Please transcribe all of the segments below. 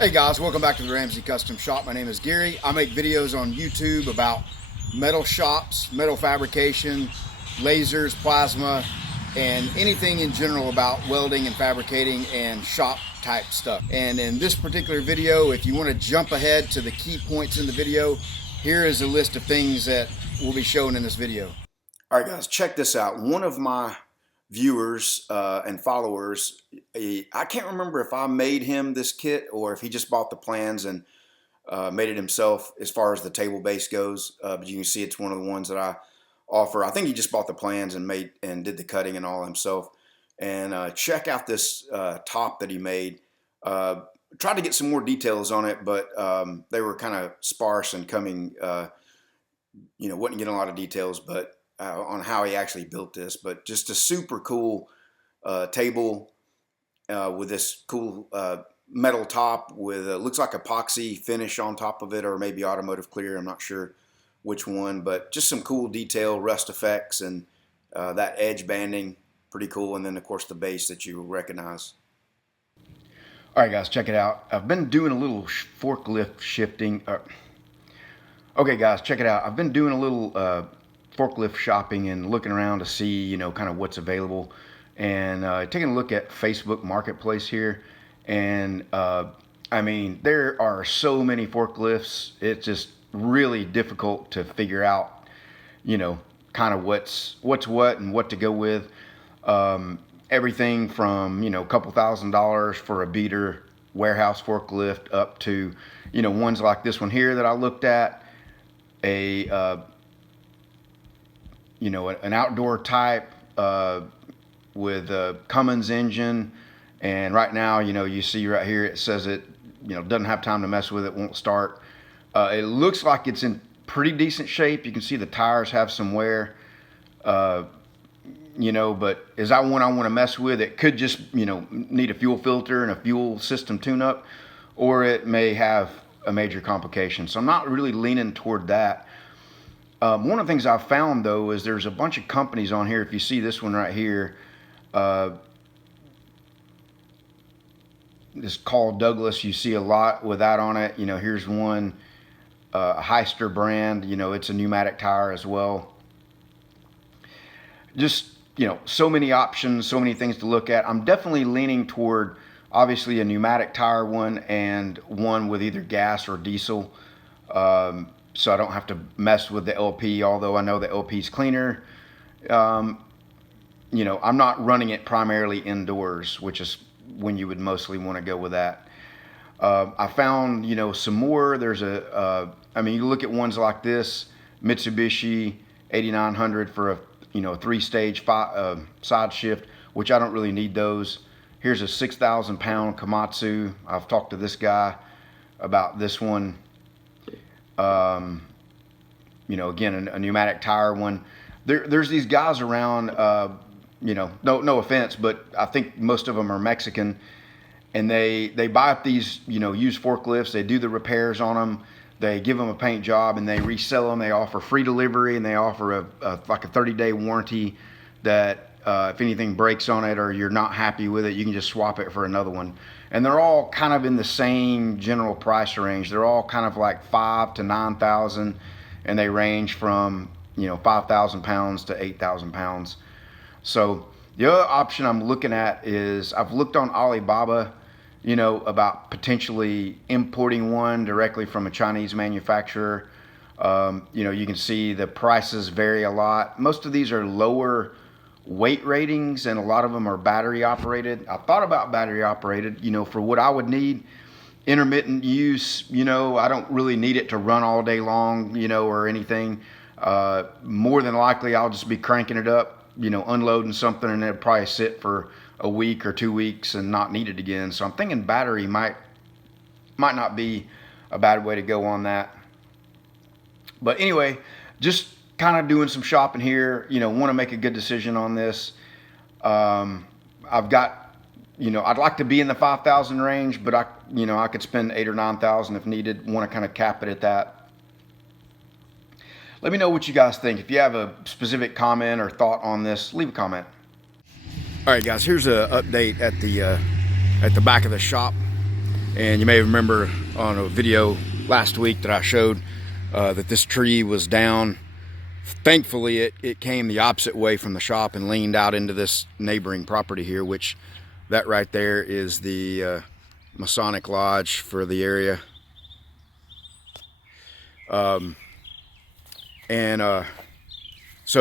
Hey guys, welcome back to the Ramsey Custom Shop. My name is Gary. I make videos on YouTube about metal shops, metal fabrication, lasers, plasma, and anything in general about welding and fabricating and shop type stuff. And in this particular video, if you want to jump ahead to the key points in the video, here is a list of things that will be shown in this video. All right guys, check this out. One of my viewers and followers, I can't remember if I made him this kit or if he just bought the plans and made it himself as far as the table base goes, but you can see it's one of the ones that I offer. I think he just bought the plans and did the cutting and all himself. And check out this top that he made. Tried to get some more details on it, but they were kind of sparse and coming, wouldn't get a lot of details, but on how he actually built this. But just a super cool table with this cool metal top with looks like epoxy finish on top of it, or maybe automotive clear, I'm not sure which one, but just some cool detail, rust effects, and that edge banding, pretty cool. And then of course the base that you recognize. All right guys, check it out. I've been doing a little forklift shifting. Okay guys, check it out. I've been doing a little forklift shopping and looking around to see, kind of what's available, and taking a look at Facebook Marketplace here. And I mean, there are so many forklifts. It's just really difficult to figure out, kind of what's what and what to go with. Everything from, a couple $1,000s for a beater warehouse forklift up to, ones like this one here that I looked at, an outdoor type with a Cummins engine. And right now, you see right here, it says it, doesn't have time to mess with it, won't start. It looks like it's in pretty decent shape. You can see the tires have some wear, but is that one I want to mess with? It could just, need a fuel filter and a fuel system tune-up, or it may have a major complication. So I'm not really leaning toward that. One of the things I've found, though, is there's a bunch of companies on here. If you see this one right here, this called Douglas, you see a lot with that on it. Here's one, a Heister brand. It's a pneumatic tire as well. Just, so many options, so many things to look at. I'm definitely leaning toward, obviously, a pneumatic tire one and one with either gas or diesel. So I don't have to mess with the LP, although I know the LP is cleaner. I'm not running it primarily indoors, which is when you would mostly want to go with that. I found, some more. There's you look at ones like this, Mitsubishi 8900 for a, 3-stage side shift, which I don't really need those. Here's a 6,000 pound Komatsu. I've talked to this guy about this one. Again, a pneumatic tire one. There's these guys around, no offense, but I think most of them are Mexican, and they buy up these, used forklifts. They do the repairs on them. They give them a paint job and they resell them. They offer free delivery, and they offer like a 30-day warranty that if anything breaks on it or you're not happy with it, you can just swap it for another one. And they're all kind of in the same general price range. They're all kind of like 5,000 to 9,000, and they range from 5,000 pounds to 8,000 pounds. So the other option I'm looking at is, I've looked on Alibaba, about potentially importing one directly from a Chinese manufacturer. You can see the prices vary a lot. Most of these are lower weight ratings, and a lot of them are battery operated. I thought about battery operated, for what I would need. Intermittent use, I don't really need it to run all day long, or anything. More than likely, I'll just be cranking it up, unloading something, and it'll probably sit for a week or 2 weeks and not need it again. So I'm thinking battery might not be a bad way to go on that. But anyway, just kind of doing some shopping here, want to make a good decision on this. I've got, I'd like to be in the 5,000 range, but I could spend 8,000 or 9,000 if needed. Want to kind of cap it at that. Let me know what you guys think. If you have a specific comment or thought on this, leave a comment. All right, guys, here's an update at the back of the shop. And you may remember on a video last week that I showed that this tree was down. Thankfully, it came the opposite way from the shop and leaned out into this neighboring property here, which that right there is the Masonic Lodge for the area. So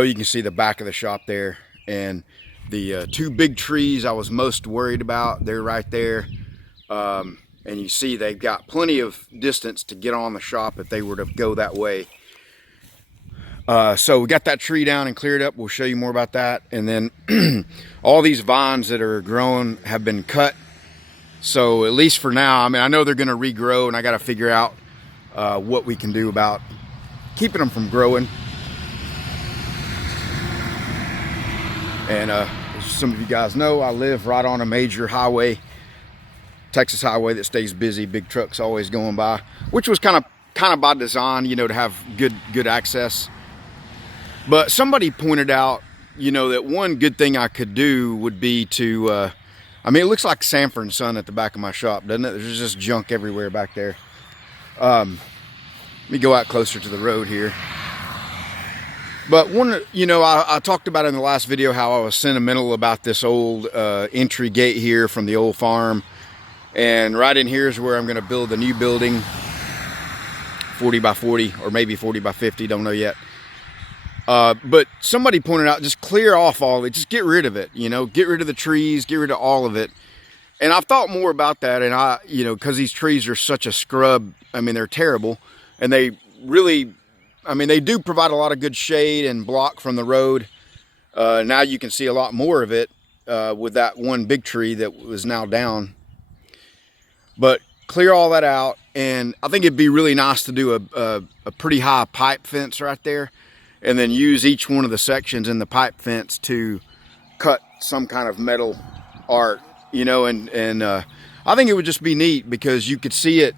you can see the back of the shop there, and the two big trees I was most worried about, they're right there. And you see they've got plenty of distance to get on the shop if they were to go that way. So we got that tree down and cleared up. We'll show you more about that. And then all these vines that are growing have been cut. So at least for now, I mean, I know they're going to regrow, and I got to figure out what we can do about keeping them from growing. And as some of you guys know, I live right on a major highway, Texas highway that stays busy. Big trucks always going by, which was kind of by design, you know, to have good access. But somebody pointed out, you know, that one good thing I could do would be to, I mean, it looks like Sanford and Son at the back of my shop, doesn't it? There's just junk everywhere back there. Let me go out closer to the road here. But one, you know, I talked about in the last video how I was sentimental about this old entry gate here from the old farm. And right in here is where I'm going to build a new building, 40 by 40 or maybe 40 by 50, don't know yet. But somebody pointed out, just clear off all of it, just get rid of it, you know, get rid of the trees, get rid of all of it. And I've thought more about that, and you know, because these trees are such a scrub, I mean, they're terrible, and they really, I mean, they do provide a lot of good shade and block from the road. Now you can see a lot more of it with that one big tree that was now down. But clear all that out, and I think it'd be really nice to do a pretty high pipe fence right there, and then use each one of the sections in the pipe fence to cut some kind of metal art, you know, and I think it would just be neat because you could see it,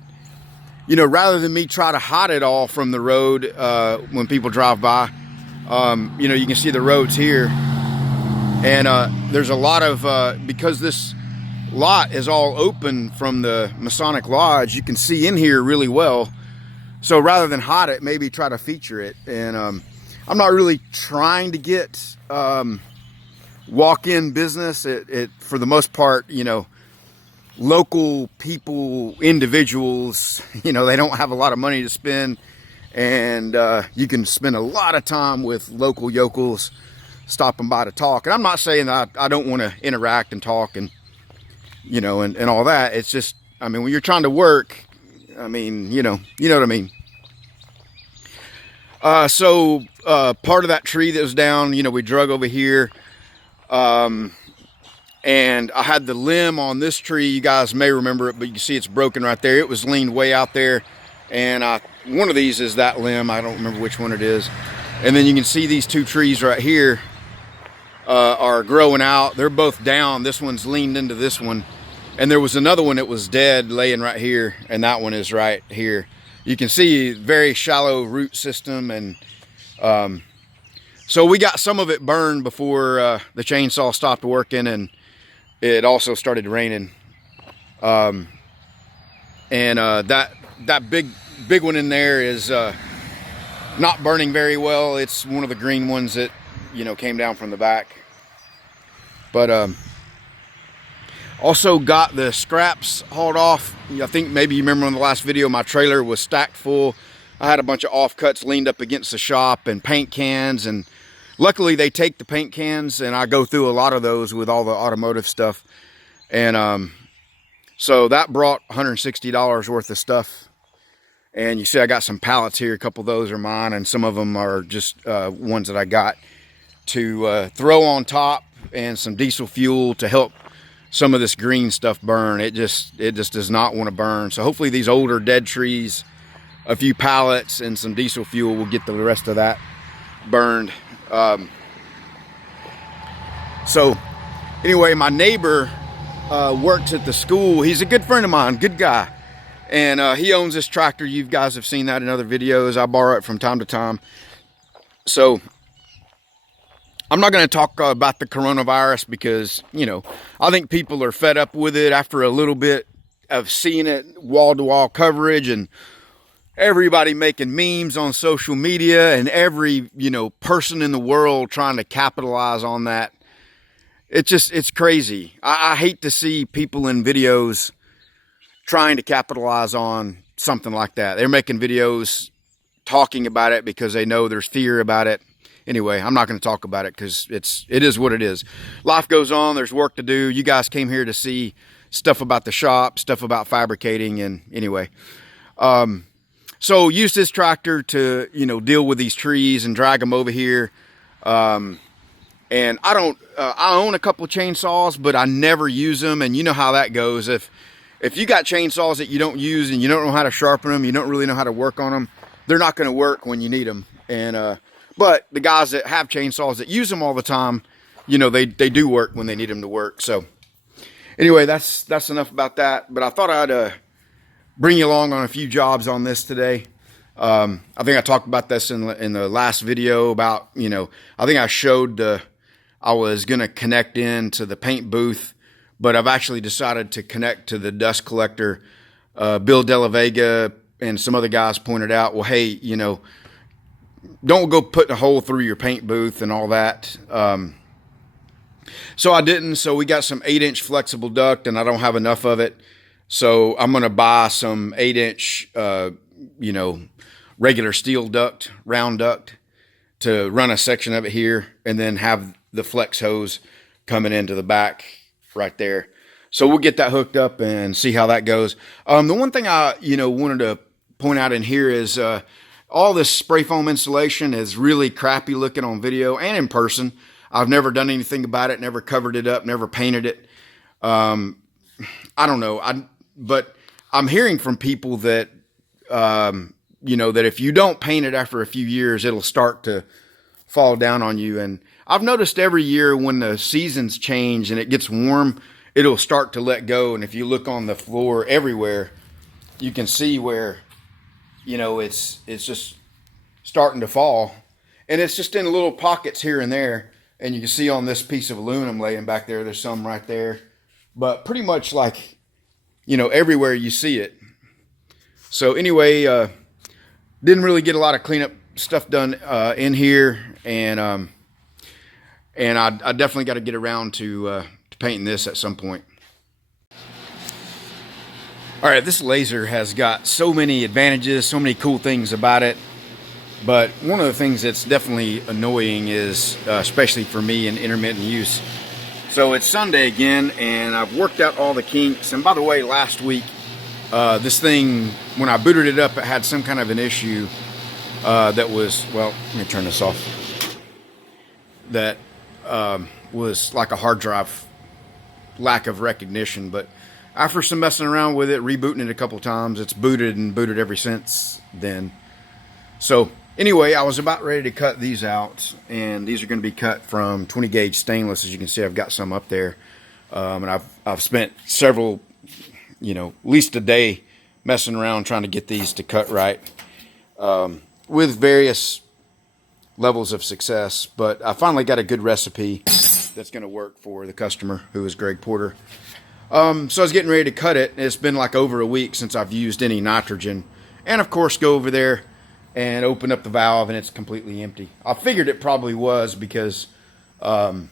you know, rather than me try to hide it all from the road when people drive by. You know, you can see the roads here, and there's a lot of, because this lot is all open from the Masonic Lodge, you can see in here really well. So rather than hide it, maybe try to feature it. And I'm not really trying to get walk-in business. It for the most part, you know, local people, individuals, you know, they don't have a lot of money to spend, and you can spend a lot of time with local yokels stopping by to talk. And I'm not saying that I don't want to interact and talk and, you know, and all that. It's just, I mean, when you're trying to work, I mean, you know what I mean. So part of that tree that was down, you know, we drug over here, and I had the limb on this tree. You guys may remember it, but you can see it's broken right there. It was leaned way out there, and one of these is that limb. I don't remember which one it is. And then you can see these two trees right here are growing out. They're both down. This one's leaned into this one, and there was another one that was dead laying right here, and that one is right here. You can see very shallow root system, and so we got some of it burned before the chainsaw stopped working, and it also started raining. And that big one in there is not burning very well. It's one of the green ones that, you know, came down from the back. But also got the scraps hauled off. I think maybe you remember in the last video, my trailer was stacked full. I had a bunch of offcuts leaned up against the shop and paint cans, and luckily they take the paint cans, and I go through a lot of those with all the automotive stuff. And so that brought $160 worth of stuff. And you see I got some pallets here. A couple of those are mine, and some of them are just ones that I got to throw on top, and some diesel fuel to help some of this green stuff burn. It just does not want to burn. So hopefully these older dead trees, a few pallets and some diesel fuel will get the rest of that burned. So anyway, my neighbor works at the school. He's a good friend of mine, good guy. And he owns this tractor. You guys have seen that in other videos. I borrow it from time to time. So I'm not going to talk about the coronavirus because, you know, I think people are fed up with it after a little bit. of seeing it wall-to-wall coverage and everybody making memes on social media and every, person in the world trying to capitalize on that. It's crazy. I hate to see people in videos trying to capitalize on something like that. They're making videos talking about it because they know there's fear about it. Anyway, I'm not going to talk about it because it is what it is. Life goes on. There's work to do. You guys came here to see stuff about the shop, stuff about fabricating, and anyway. So use this tractor to, deal with these trees and drag them over here. And I own a couple of chainsaws, but I never use them. And you know how that goes. If you got chainsaws that you don't use and you don't know how to sharpen them, you don't really know how to work on them, they're not going to work when you need them. And, but the guys that have chainsaws that use them all the time, they do work when they need them to work. So anyway, that's enough about that. But I thought I'd bring you along on a few jobs on this today. I think I talked about this in the last video about, I think I showed I was going to connect into the paint booth, but I've actually decided to connect to the dust collector. Bill Della Vega and some other guys pointed out, well, hey, don't go putting a hole through your paint booth and all that. So I didn't. So we got some 8-inch flexible duct, and I don't have enough of it. So I'm going to buy some 8-inch, regular steel duct, round duct, to run a section of it here, and then have the flex hose coming into the back right there. So we'll get that hooked up and see how that goes. The one thing I, wanted to point out in here is all this spray foam insulation is really crappy looking on video and in person. I've never done anything about it, never covered it up, never painted it. I don't know. But I'm hearing from people that, that if you don't paint it after a few years, it'll start to fall down on you. And I've noticed every year when the seasons change and it gets warm, it'll start to let go. And if you look on the floor everywhere, you can see where, it's just starting to fall. And it's just in little pockets here and there. And you can see on this piece of aluminum laying back there, there's some right there. But pretty much like, everywhere you see it. So anyway, didn't really get a lot of cleanup stuff done in here. And I definitely got to get around to painting this at some point. All right, this laser has got so many advantages, so many cool things about it. But one of the things that's definitely annoying is, especially for me in intermittent use. So it's Sunday again, and I've worked out all the kinks. And by the way, last week, this thing, when I booted it up, it had some kind of an issue that was, well, let me turn this off. That was like a hard drive lack of recognition. But after some messing around with it, rebooting it a couple times, it's booted and booted ever since then. So anyway, I was about ready to cut these out, and these are going to be cut from 20 gauge stainless. As you can see, I've got some up there, and I've spent several, at least a day messing around trying to get these to cut right, with various levels of success. But I finally got a good recipe that's going to work for the customer, who is Greg Porter. So I was getting ready to cut it. It's been like over a week since I've used any nitrogen, and of course go over there and open up the valve, and it's completely empty. I figured it probably was because, it's,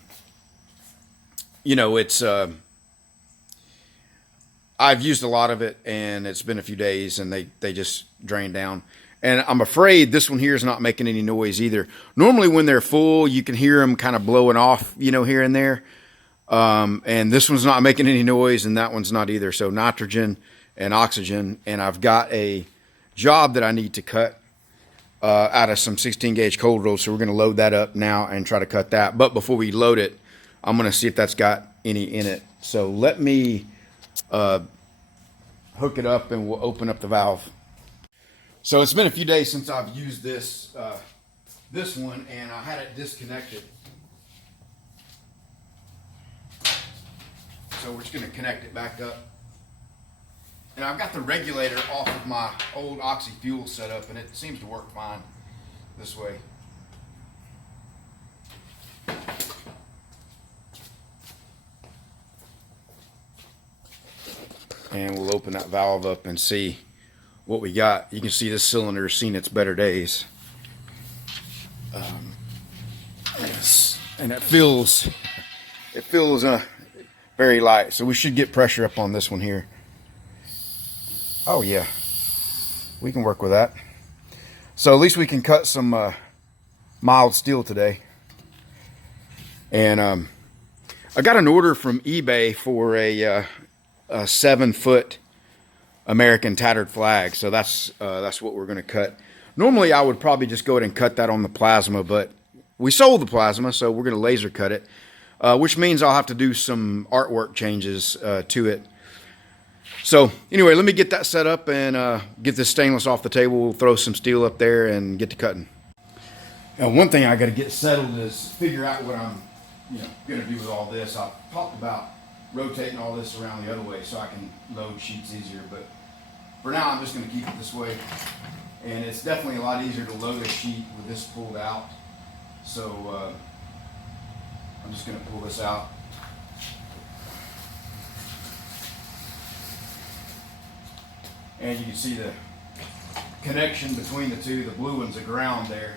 I've used a lot of it, and it's been a few days, and they just drain down. And I'm afraid this one here is not making any noise either. Normally when they're full, you can hear them kind of blowing off, here and there. And this one's not making any noise, and that one's not either. So nitrogen and oxygen, and I've got a job that I need to cut out of some 16 gauge cold roll. So we're going to load that up now and try to cut that. But before we load it, I'm going to see if that's got any in it. So let me hook it up, and we'll open up the valve. So it's been a few days since I've used this one, and I had it disconnected. So we're just going to connect it back up. And I've got the regulator off of my old oxy fuel setup, and it seems to work fine this way. and we'll open that valve up and see what we got. You can see this cylinder has seen its better days. And it feels very light, so we should get pressure up on this one here. Oh yeah, we can work with that. So at least we can cut some mild steel today. And I got an order from eBay for a 7-foot American tattered flag, so that's what we're going to cut. Normally I would probably just go ahead and cut that on the plasma, but we sold the plasma, so we're going to laser cut it, which means I'll have to do some artwork changes to it. So anyway, let me get that set up and get this stainless off the table. We'll throw some steel up there and get to cutting. Now, one thing I got to get settled is figure out what I'm going to do with all this. I've talked about rotating all this around the other way so I can load sheets easier, but for now I'm just going to keep it this way. And it's definitely a lot easier to load a sheet with this pulled out. So I'm just going to pull this out. And you can see the connection between the two. The blue one's a ground there.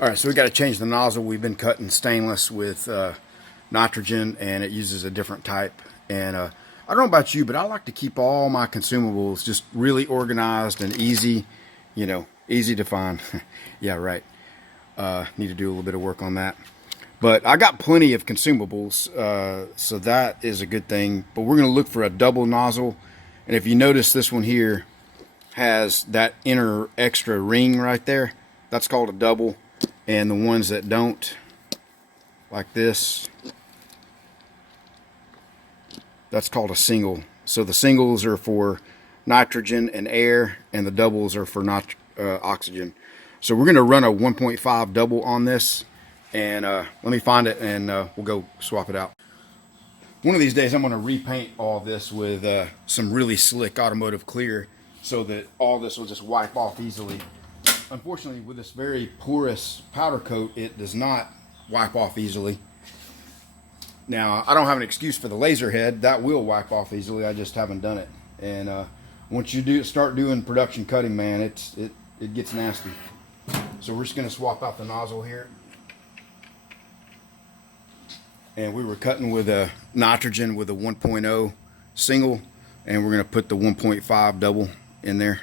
All right, so we got to change the nozzle. We've been cutting stainless with nitrogen, and it uses a different type. And I don't know about you, but I like to keep all my consumables just really organized and easy, easy to find. Yeah, right. Need to do a little bit of work on that. But I got plenty of consumables, so that is a good thing. But we're going to look for a double nozzle. And if you notice, this one here has that inner extra ring right there. That's called a double. And the ones that don't, like this, that's called a single. So the singles are for nitrogen and air, and the doubles are for oxygen. So we're going to run a 1.5 double on this, and let me find it, and we'll go swap it out. One of these days I'm going to repaint all this with some really slick automotive clear so that all this will just wipe off easily. Unfortunately, with this very porous powder coat, it does not wipe off easily. Now, I don't have an excuse for the laser head. That will wipe off easily. I just haven't done it. And once you start doing production cutting, man, it gets nasty. So we're just going to swap out the nozzle here. And we were cutting with a nitrogen with a 1.0 single, and we're going to put the 1.5 double in there.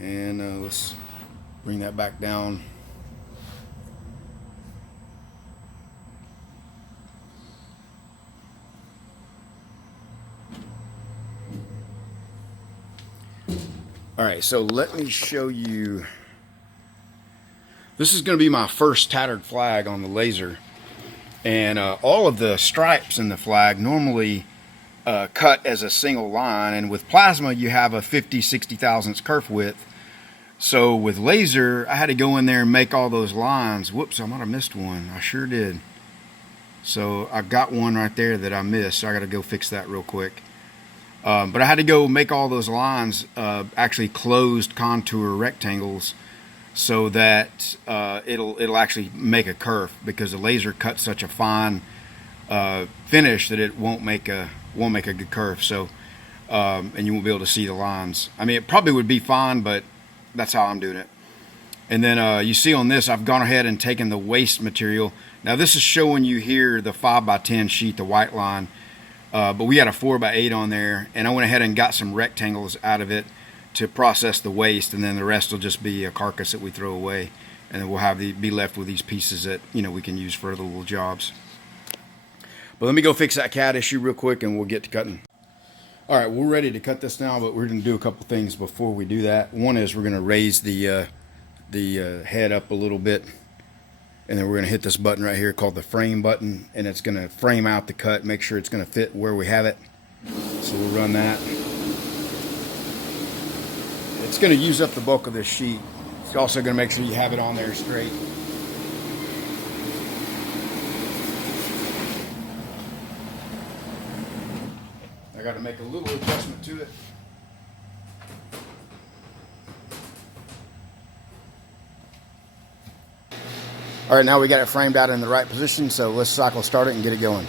And let's bring that back down. All right, so let me show you. This is going to be my first tattered flag on the laser. And all of the stripes in the flag normally cut as a single line. And with plasma, you have a 50-60 thousandths kerf width. So with laser, I had to go in there and make all those lines. Whoops, I might have missed one. I sure did. So I got one right there that I missed. So I got to go fix that real quick. But I had to go make all those lines actually closed contour rectangles so that it'll actually make a kerf, because the laser cuts such a fine finish that it won't make a good kerf. So and you won't be able to see the lines. I mean, it probably would be fine, but that's how I'm doing it. And then you see on this, I've gone ahead and taken the waste material. Now this is showing you here the 5x10 sheet, the white line. But we had a 4x8 on there, and I went ahead and got some rectangles out of it to process the waste, and then the rest will just be a carcass that we throw away, and then we'll have be left with these pieces that, you know, we can use for other little jobs. But let me go fix that cat issue real quick, and we'll get to cutting. All right, we're ready to cut this now, but we're going to do a couple things before we do that. One is we're going to raise the head up a little bit, and then we're going to hit this button right here called the frame button, and it's going to frame out the cut, make sure it's going to fit where we have it. So we'll run that. It's going to use up the bulk of this sheet. It's also going to make sure you have it on there straight. I got to make a little adjustment to it. All right, now we got it framed out in the right position, so let's cycle start it and get it going.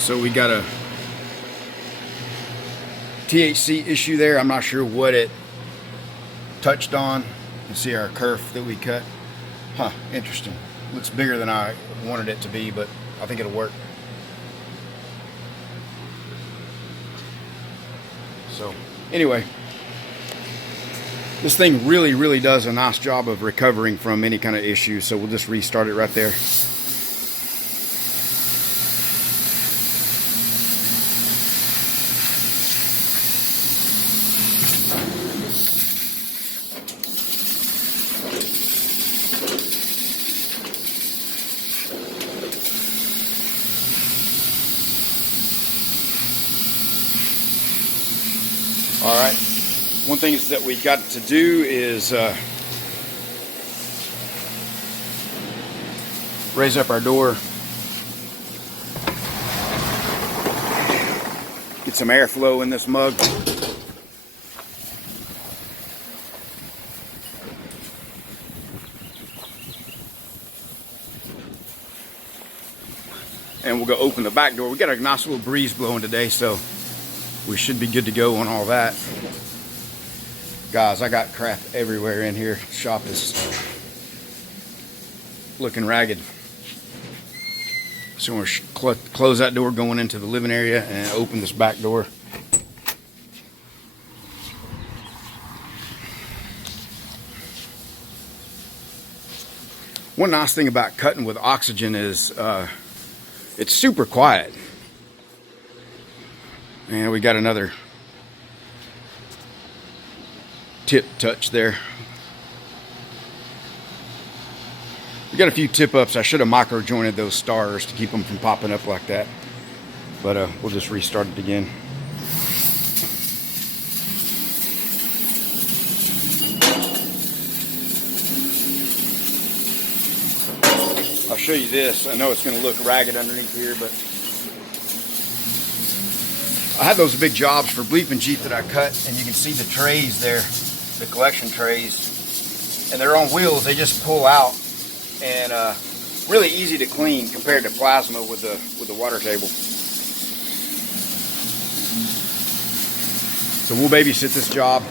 So we got a THC issue there. I'm not sure what it touched on. You can see our kerf that we cut. Huh, interesting. Looks bigger than I wanted it to be, but I think it'll work. So anyway, this thing really does a nice job of recovering from any kind of issue. So we'll just restart it right there. All right, one thing that we got to do is raise up our door, get some airflow in this mug. And we'll go open the back door. We got a nice little breeze blowing today, so we should be good to go on all that. Guys, I got crap everywhere in here. The shop is looking ragged. So we're going to close that door going into the living area and open this back door. One nice thing about cutting with oxygen is it's super quiet. And we got another tip touch there. We got a few tip ups. I should have micro jointed those stars to keep them from popping up like that. But we'll just restart it again. I'll show you this. I know it's going to look ragged underneath here, but I had those big jobs for Bleep and Jeep that I cut, and you can see the trays there, the collection trays, and they're on wheels. They just pull out, and really easy to clean compared to plasma with the water table. So we'll babysit this job.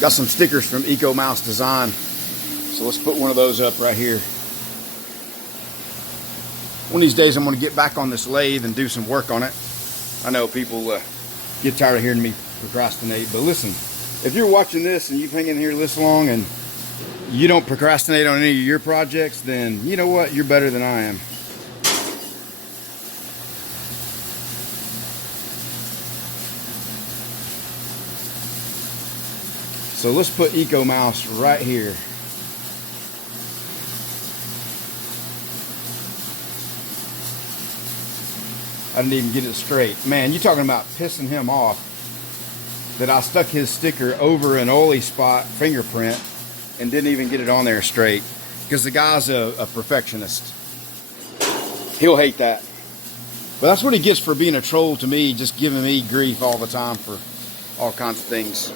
Got some stickers from Eco Mouse Design. So let's put one of those up right here. One of these days I'm going to get back on this lathe and do some work on it. I know people get tired of hearing me procrastinate, but listen, if you're watching this and you've hung in here this long and you don't procrastinate on any of your projects, then you know what? You're better than I am. So let's put Eco Mouse right here. I didn't even get it straight. Man, you're talking about pissing him off that I stuck his sticker over an oily spot fingerprint and didn't even get it on there straight, because the guy's a perfectionist. He'll hate that. But that's what he gets for being a troll to me, just giving me grief all the time for all kinds of things.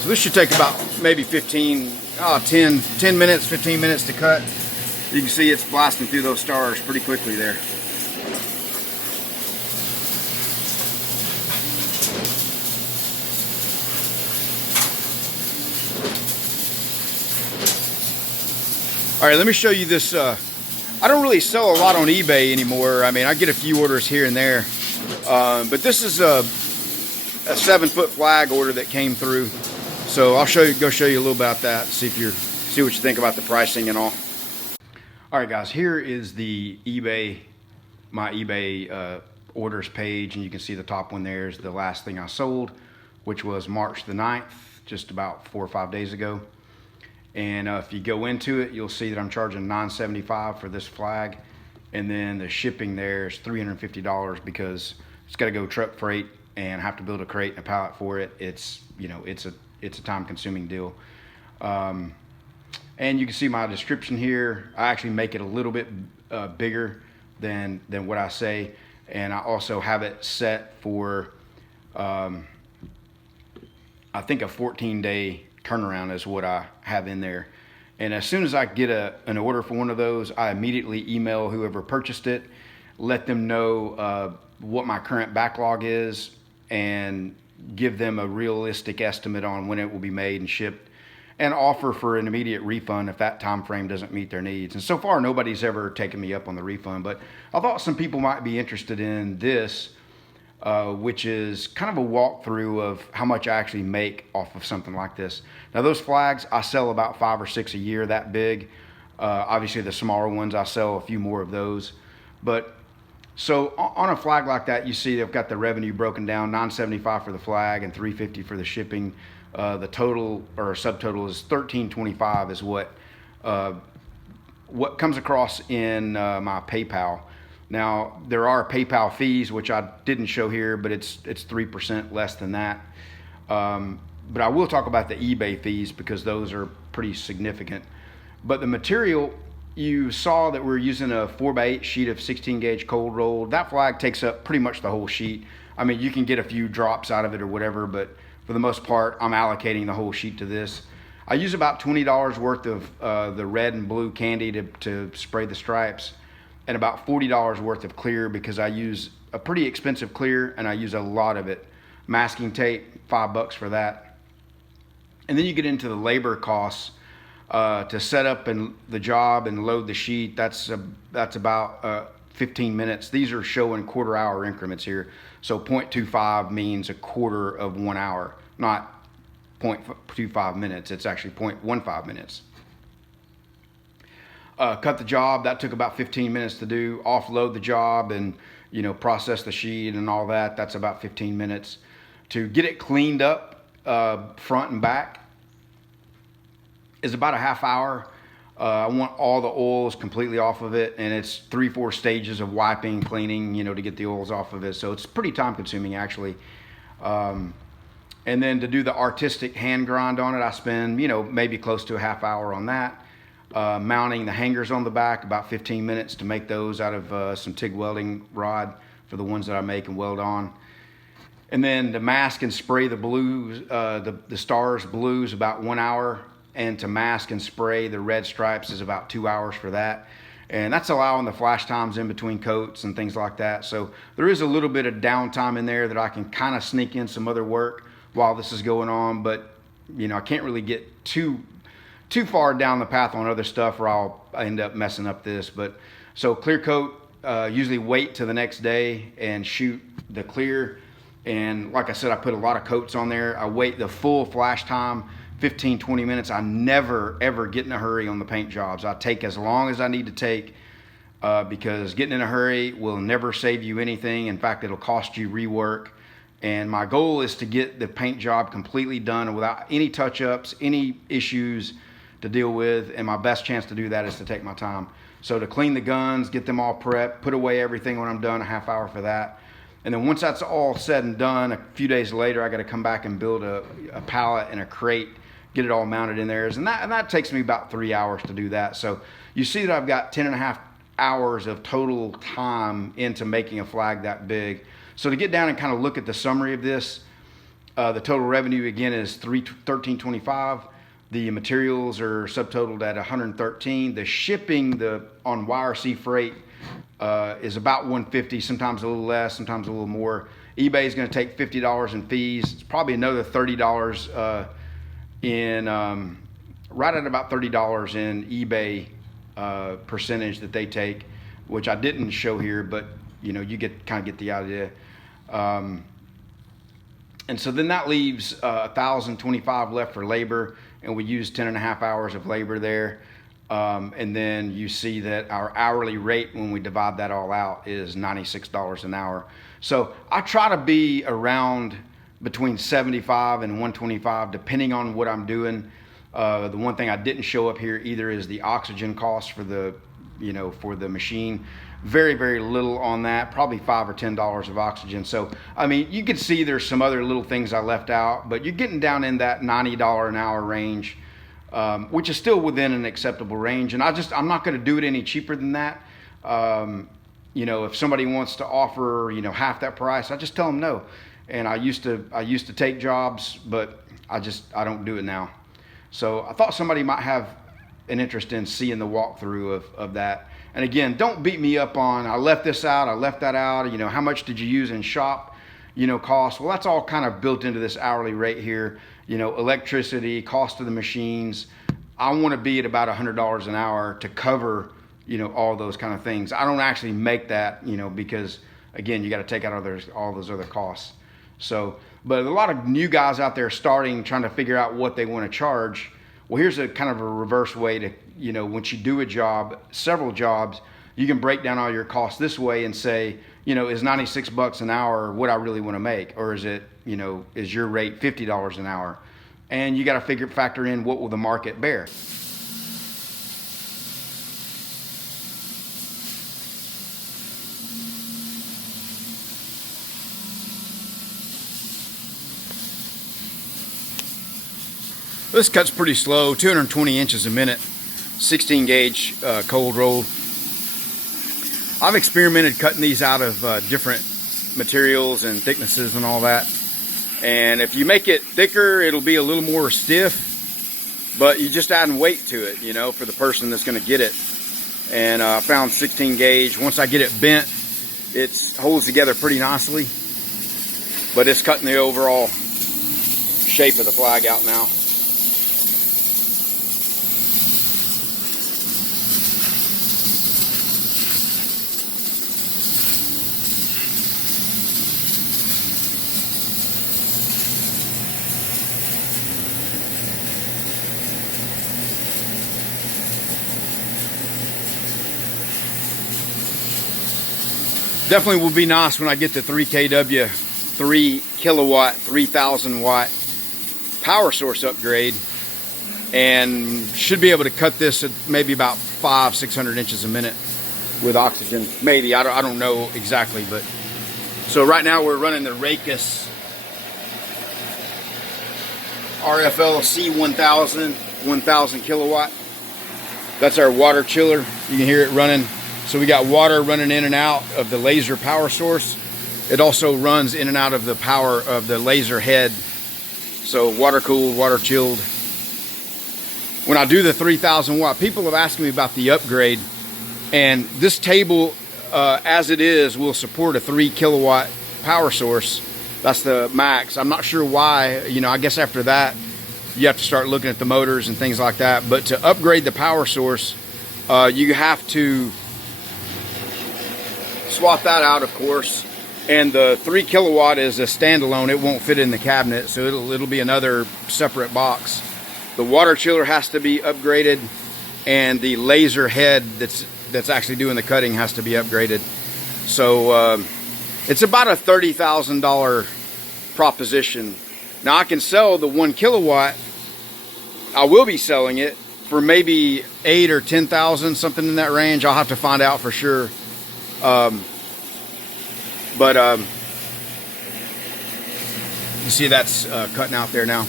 So this should take about maybe 10 minutes, 15 minutes to cut. You can see it's blasting through those stars pretty quickly there. All right, let me show you this. I don't really sell a lot on eBay anymore. I mean, I get a few orders here and there. But this is a 7-foot flag order that came through. So I'll go show you a little about that, see what you think about the pricing and all. All right, guys, here is my eBay orders page, and you can see the top one there is the last thing I sold, which was March the 9th, just about 4 or 5 days ago. And if you go into it, you'll see that I'm charging $9.75 for this flag, and then the shipping there is $350 because it's got to go truck freight and I have to build a crate and a pallet for it. It's a time-consuming deal. And you can see my description here. I actually make it a little bit bigger than what I say, and I also have it set for I think a 14-day turnaround is what I have in there. And as soon as I get an order for one of those, I immediately email whoever purchased it, let them know what my current backlog is, and give them a realistic estimate on when it will be made and shipped, and offer for an immediate refund if that time frame doesn't meet their needs. And so far, nobody's ever taken me up on the refund, but I thought some people might be interested in this, which is kind of a walkthrough of how much I actually make off of something like this. Now, those flags, I sell about 5 or 6 a year, that big. Obviously, the smaller ones, I sell a few more of those. But so on a flag like that, you see they've got the revenue broken down, $9.75 for the flag and $3.50 for the shipping. The total or subtotal is $13.25 is what comes across in my PayPal. Now, there are PayPal fees, which I didn't show here, but it's 3% less than that. But I will talk about the eBay fees because those are pretty significant. But the material, you saw that we're using a 4x8 sheet of 16 gauge cold roll. That flag takes up pretty much the whole sheet. I mean, you can get a few drops out of it or whatever, but for the most part, I'm allocating the whole sheet to this. I use about $20 worth of the red and blue candy to spray the stripes, and about $40 worth of clear because I use a pretty expensive clear and I use a lot of it. Masking tape, $5 for that. And then you get into the labor costs to set up the job and load the sheet. That's about 15 minutes. These are showing quarter hour increments here. So 0.25 means a quarter of 1 hour, not 0.25 minutes. It's actually 0.15 minutes. Cut the job. That took about 15 minutes to do. Offload the job and, you know, process the sheet and all that. That's about 15 minutes. To get it cleaned up, front and back, is about a half hour. I want all the oils completely off of it, and it's 3-4 stages of wiping, cleaning, you know, to get the oils off of it. So it's pretty time consuming, actually. And then to do the artistic hand grind on it, I spend, you know, maybe close to a half hour on that. Mounting the hangers on the back, about 15 minutes to make those out of some TIG welding rod for the ones that I make and weld on. And then to mask and spray the blues, the stars blues, about 1 hour. And to mask and spray the red stripes is about 2 hours for that. And that's allowing the flash times in between coats and things like that. So there is a little bit of downtime in there that I can kind of sneak in some other work while this is going on. But, you know, I can't really get too far down the path on other stuff or I'll end up messing up this. But so clear coat, usually wait till the next day and shoot the clear. And like I said, I put a lot of coats on there. I wait the full flash time, 15-20 minutes. I never ever get in a hurry on the paint jobs. I take as long as I need to take because getting in a hurry will never save you anything. In fact, it'll cost you rework. And my goal is to get the paint job completely done without any touch-ups, any issues to deal with. And my best chance to do that is to take my time. So to clean the guns, get them all prepped, put away everything when I'm done, a half hour for that. And then once that's all said and done, a few days later, I got to come back and build a pallet and a crate, get it all mounted in there. And that takes me about 3 hours to do that. So you see that I've got 10.5 hours of total time into making a flag that big. So to get down and kind of look at the summary of this, the total revenue again is $13.25. The materials are subtotaled at $113. The shipping on YRC freight is about $150, sometimes a little less, sometimes a little more. eBay is going to take $50 in fees. It's probably another $30 right at about $30 in eBay percentage that they take, which I didn't show here, but you know, you kind of get the idea. And so then that leaves $1,025 left for labor, and we use 10.5 hours of labor there. And then you see that our hourly rate when we divide that all out is $96 an hour. So I try to be around between 75 and 125 depending on what I'm doing. The one thing I didn't show up here either is the oxygen cost for the machine. Very, very little on that, probably $5 or $10 of oxygen. So, I mean, you can see there's some other little things I left out, but you're getting down in that $90 an hour range. Which is still within an acceptable range. And I'm not going to do it any cheaper than that. You know, if somebody wants to offer, you know, half that price, I just tell them no. And I used to take jobs, but I don't do it now. So I thought somebody might have an interest in seeing the walkthrough of that. And again, don't beat me up on, I left this out, I left that out, you know, how much did you use in shop, you know, cost? Well, that's all kind of built into this hourly rate here. You know, electricity, cost of the machines. I want to be at about $100 an hour to cover, you know, all those kind of things. I don't actually make that, you know, because again, you got to take out all those other costs. So, but a lot of new guys out there starting, trying to figure out what they want to charge. Well, here's a kind of a reverse way to, you know, once you do a job, several jobs, you can break down all your costs this way and say, you know, is $96 an hour what I really want to make? Or is it, you know, is your rate $50 an hour? And you got to factor in what will the market bear. This cut's pretty slow, 220 inches a minute, 16 gauge cold roll. I've experimented cutting these out of different materials and thicknesses and all that. And if you make it thicker, it'll be a little more stiff, but you just adding weight to it, you know, for the person that's going to get it. And I found 16 gauge. Once I get it bent, it holds together pretty nicely, but it's cutting the overall shape of the flag out now. Definitely will be nice when I get the 3 kW, 3 kilowatt, 3000 watt power source upgrade, and should be able to cut this at maybe about 500-600 inches a minute with oxygen. Maybe, I don't know exactly, but so right now we're running the Racus RFL C1000, 1000 kilowatt. That's our water chiller. You can hear it running. So we got water running in and out of the laser power source. It also runs in and out of the power of the laser head. So water cooled, water chilled. When I do the 3000 watt, people have asked me about the upgrade, and this table as it is will support a 3 kilowatt power source. That's the max. I'm not sure why, you know, I guess after that you have to start looking at the motors and things like that. But to upgrade the power source, you have to swap that out, of course. And the 3 kilowatt is a standalone. It won't fit in the cabinet, so it'll be another separate box. The water chiller has to be upgraded, and the laser head that's actually doing the cutting has to be upgraded. So it's about a $30,000 proposition. Now I can sell the 1 kilowatt. I will be selling it for maybe 8 or 10,000, something in that range. I'll have to find out for sure. You see that's cutting out there now.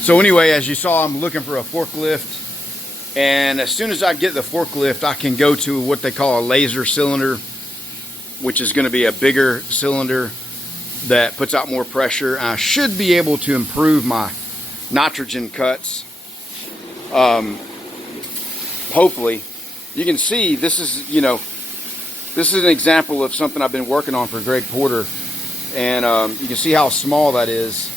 So anyway, as you saw, I'm looking for a forklift, and as soon as I get the forklift, I can go to what they call a laser cylinder, which is going to be a bigger cylinder that puts out more pressure. I should be able to improve my nitrogen cuts. Hopefully. You can see this is, you know, this is an example of something I've been working on for Greg Porter, and you can see how small that is.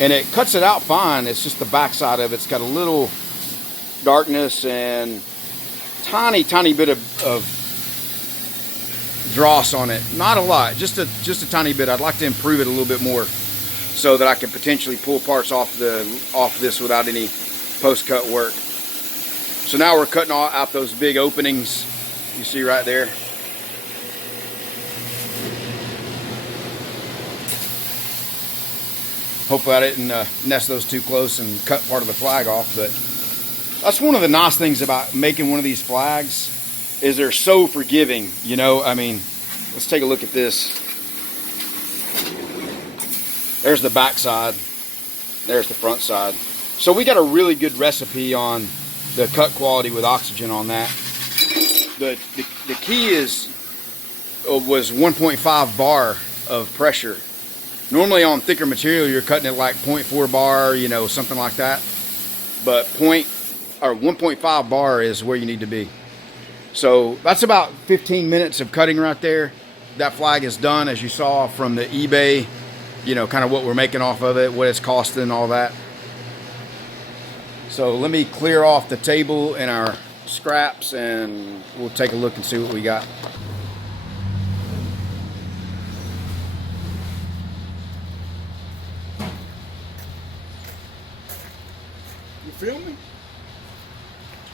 And it cuts it out fine. It's just the backside of it's got a little darkness and tiny bit of dross on it. Not a lot, just a tiny bit. I'd like to improve it a little bit more so that I can potentially pull parts off this without any post-cut work. So now we're cutting out those big openings you see right there. Hopefully I didn't nest those too close and cut part of the flag off, but that's one of the nice things about making one of these flags is they're so forgiving, you know. I mean, let's take a look at this. There's the back side, there's the front side. So we got a really good recipe on the cut quality with oxygen on that. The key was 1.5 bar of pressure. Normally on thicker material, you're cutting it like 0.4 bar, you know, something like that. But 1.5 bar is where you need to be. So that's about 15 minutes of cutting right there. That flag is done, as you saw from the eBay, you know, kind of what we're making off of it, what it's costing, all that. So let me clear off the table and our scraps, and we'll take a look and see what we got. You feel me?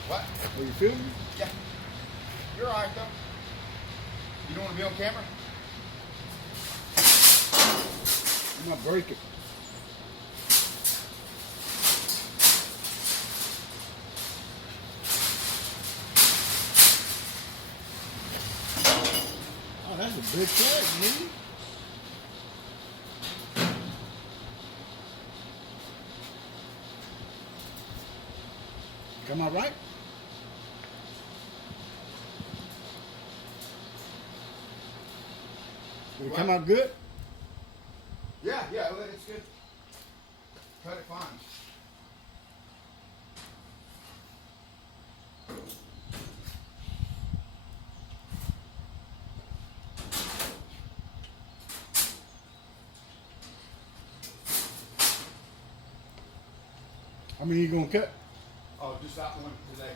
What? Will you feel me? Yeah. You're all right, though. You don't want to be on camera? I'm not breaking. Oh, that's a big flag, man. Come out right? Did it come out good? Yeah, it's good. Cut it fine. How many you gonna cut? Oh, just that one today.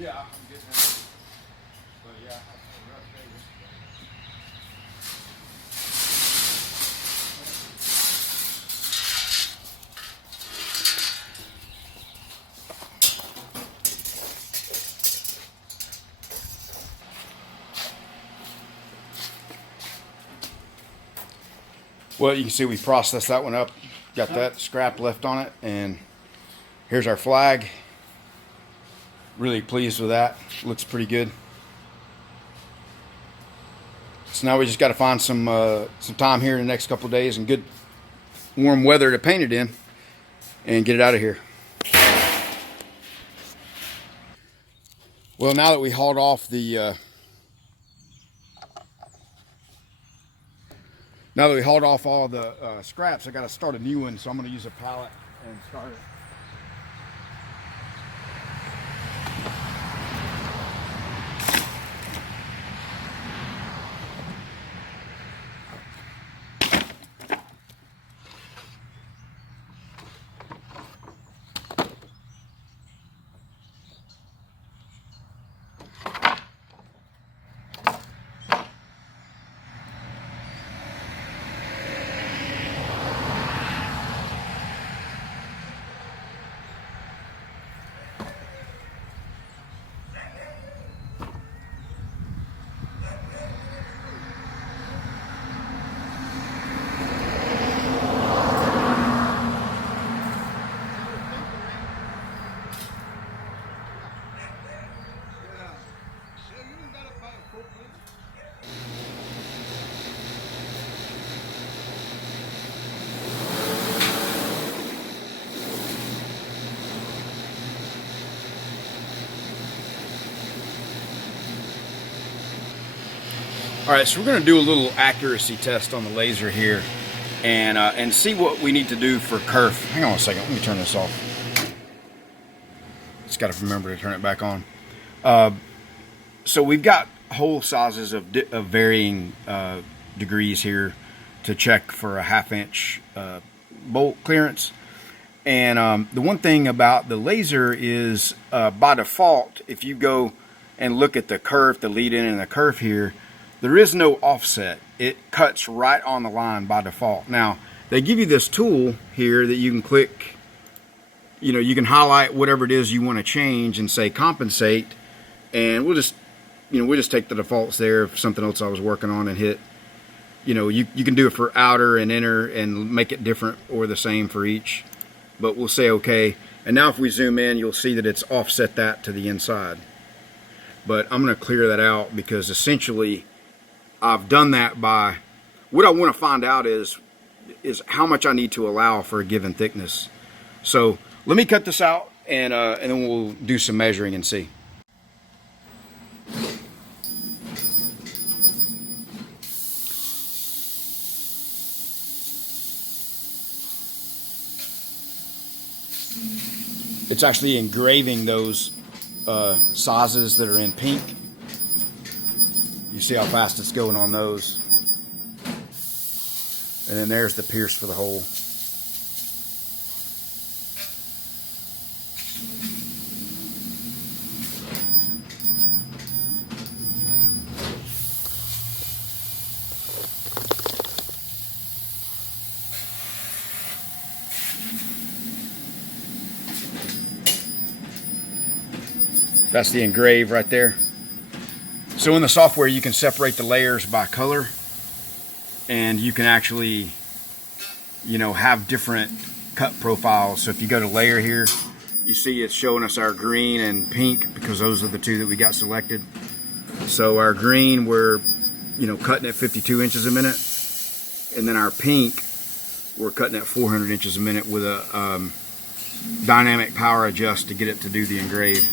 Yeah, I'm getting it. But yeah, I had a rough day yesterday. Well, you can see we processed that one up. Got that scrap left on it, and here's our flag. Really pleased with that. Looks pretty good. So now we just got to find some time here in the next couple of days and good warm weather to paint it in and get it out of here. Well, now that we hauled off the now that we hauled off all the scraps, I got to start a new one. So I'm going to use a pallet and start it. All right, so we're going to do a little accuracy test on the laser here and see what we need to do for kerf. Hang on a second, let me turn this off. Just got to remember to turn it back on. So we've got hole sizes of varying degrees here to check for a 1/2 inch bolt clearance. And the one thing about the laser is by default, if you go and look at the kerf, the lead in and the kerf here, there is no offset. It cuts right on the line by default. Now, they give you this tool here that you can click, you can highlight whatever it is you want to change and say compensate, and we'll just take the defaults there if something else I was working on and hit, you can do it for outer and inner and make it different or the same for each, but we'll say okay. And now if we zoom in, you'll see that it's offset that to the inside. But I'm going to clear that out because essentially I've done that by, what I want to find out is how much I need to allow for a given thickness. So let me cut this out and then we'll do some measuring and see. It's actually engraving those sizes that are in pink. You see how fast it's going on those. And then there's the pierce for the hole. That's the engrave right there. So in the software you can separate the layers by color, and you can actually have different cut profiles. So if you go to layer here, you see it's showing us our green and pink because those are the two that we got selected. So our green, we're cutting at 52 inches a minute, and then our pink, we're cutting at 400 inches a minute with a dynamic power adjust to get it to do the engrave.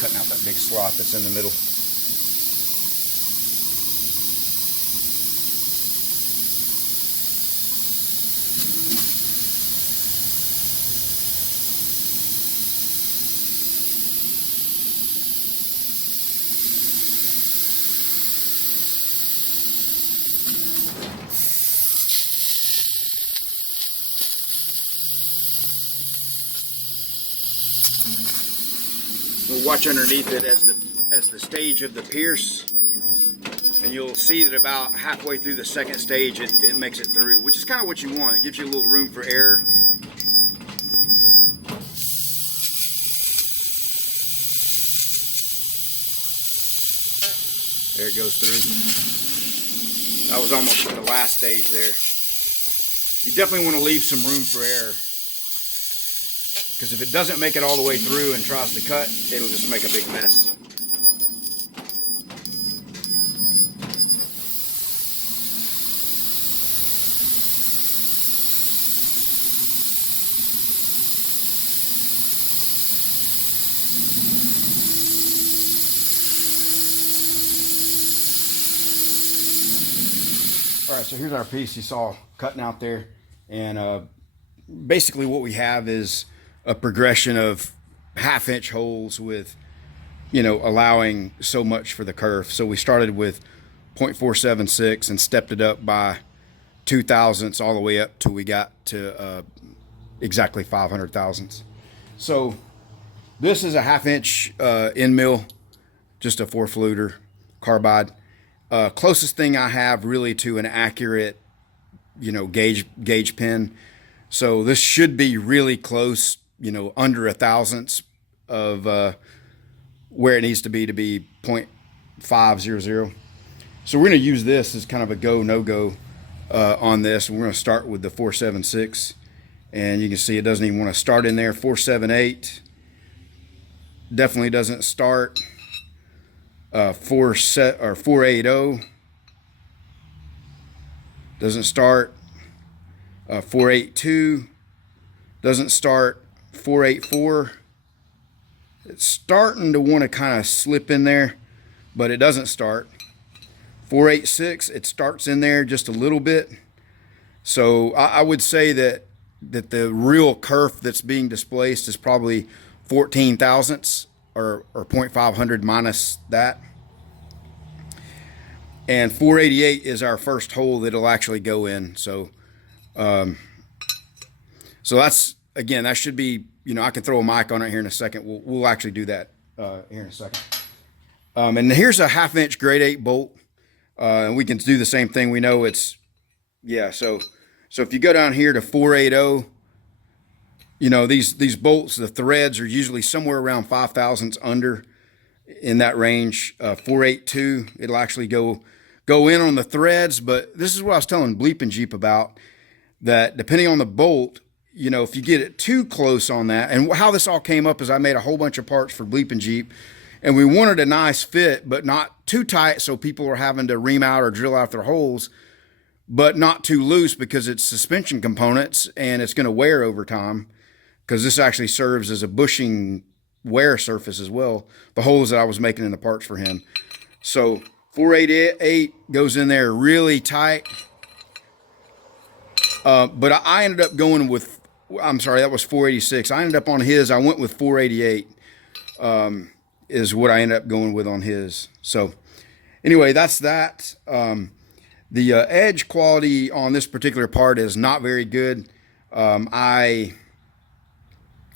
Cutting out that big slot that's in the middle. We'll watch underneath it as the stage of the pierce, and you'll see that about halfway through the second stage it makes it through, which is kind of what you want. It gives you a little room for error. There it goes through. That was almost the last stage there. You definitely want to leave some room for error, because if it doesn't make it all the way through and tries to cut, it'll just make a big mess. All right, so here's our piece you saw cutting out there, and basically what we have is a progression of 1/2 inch holes with, allowing so much for the kerf. So we started with 0.476 and stepped it up by 2 thousandths all the way up till we got to exactly 500 thousandths. So this is a 1/2 inch end mill, just a 4-fluter carbide. Closest thing I have really to an accurate, gauge pin. So this should be really close, under 1 thousandths of where it needs to be 0.500. So we're going to use this as kind of a go, no go on this. We're going to start with the 476, and you can see it doesn't even want to start in there. 478 definitely doesn't start. 480 doesn't start. 482 doesn't start. 484, it's starting to want to kind of slip in there, but it doesn't start. 486, it starts in there just a little bit. So I would say that the real kerf that's being displaced is probably 14 thousandths or 0.500 minus that. And 488 is our first hole that'll actually go in. So so that's, again, that should be, I can throw a mic on it here in a second. We'll actually do that here in a second. And here's a 1/2 inch grade 8 bolt. And we can do the same thing. We know it's, so if you go down here to 480, these bolts, the threads are usually somewhere around 5 thousandths under, in that range. 482, it'll actually go in on the threads. But this is what I was telling Bleep and Jeep about, that depending on the bolt, if you get it too close on that, and how this all came up is I made a whole bunch of parts for Bleep and Jeep, and we wanted a nice fit, but not too tight so people are having to ream out or drill out their holes, but not too loose because it's suspension components and it's going to wear over time, because this actually serves as a bushing wear surface as well, the holes that I was making in the parts for him. So 488 goes in there really tight. But I ended up going with, I'm sorry, that was 486. I ended up on his, I went with 488 is what I ended up going with on his. So anyway, that's that. The edge quality on this particular part is not very good. I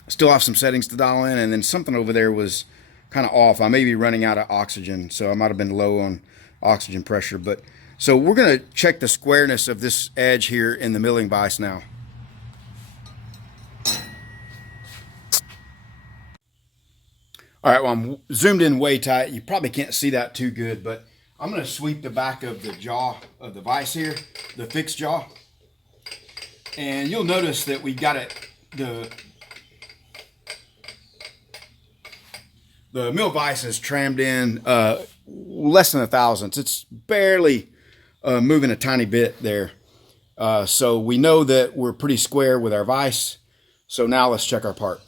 still have some settings to dial in, and then something over there was kind of off. I may be running out of oxygen, so I might have been low on oxygen pressure. But so we're going to check the squareness of this edge here in the milling vise now. All right, well, I'm zoomed in way tight. You probably can't see that too good, but I'm going to sweep the back of the jaw of the vise here, the fixed jaw. And you'll notice that we got it, the mill vise is trammed in less than 1 thousandths. It's barely moving a tiny bit there. So we know that we're pretty square with our vise. So now let's check our part.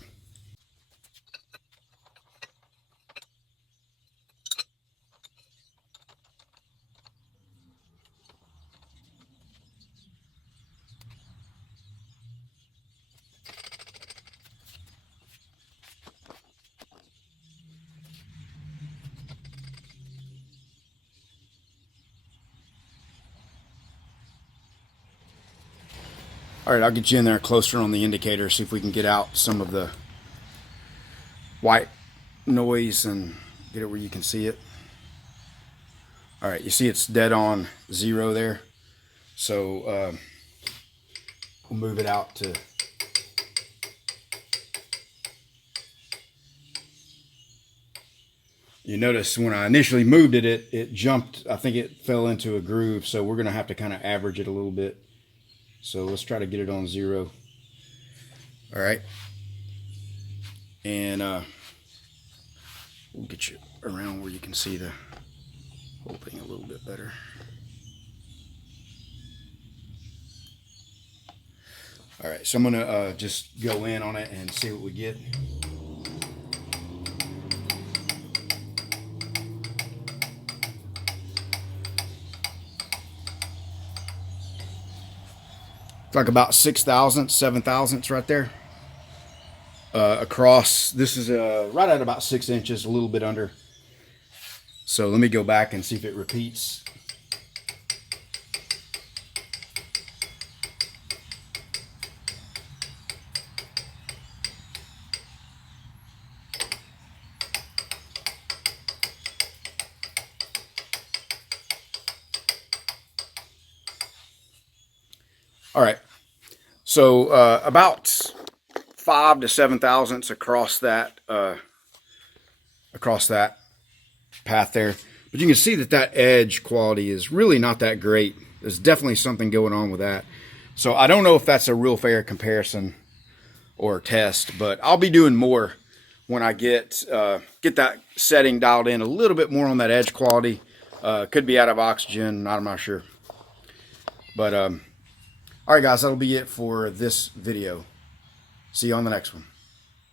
All right, I'll get you in there closer on the indicator, see if we can get out some of the white noise and get it where you can see it. All right, you see it's dead on 0 there. So we'll move it out to you notice when I initially moved it, it jumped. I think it fell into a groove, so we're gonna have to kind of average it a little bit. So let's try to get it on 0. All right, and we'll get you around where you can see the whole thing a little bit better. All right, so I'm gonna just go in on it and see what we get. It's like about 6/1000, 7/1000 right there. Across, this is right at about 6 inches, a little bit under. So let me go back and see if it repeats. All right, so about 5 to 7 thousandths across that path there. But you can see that that edge quality is really not that great. There's definitely something going on with that. So I don't know if that's a real fair comparison or test, but I'll be doing more when I get that setting dialed in a little bit more on that edge quality. Could be out of oxygen, I'm not sure. But all right, guys, that'll be it for this video. See you on the next one.